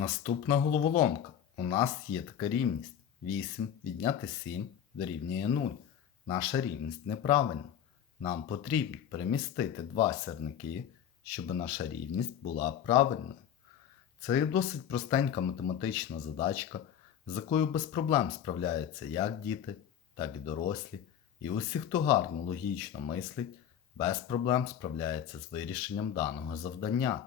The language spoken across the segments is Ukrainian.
Наступна головоломка. У нас є така рівність. 8 відняти 7 дорівнює 0. Наша рівність неправильна. Нам потрібно перемістити два сірники, щоб наша рівність була правильною. Це досить простенька математична задачка, з якою без проблем справляються як діти, так і дорослі. І усі, хто гарно логічно мислить, без проблем справляється з вирішенням даного завдання.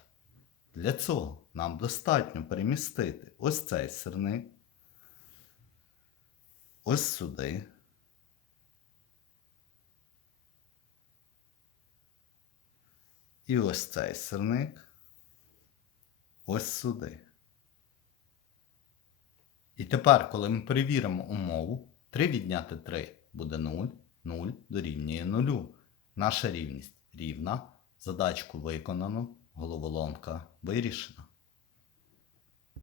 Для цього нам достатньо перемістити ось цей сирник, ось сюди. І ось цей сирник ось сюди. І тепер, коли ми перевіримо умову, 3 відняти 3 буде 0, 0 дорівнює 0. Наша рівність рівна. Задачку виконано, головоломка вирішена.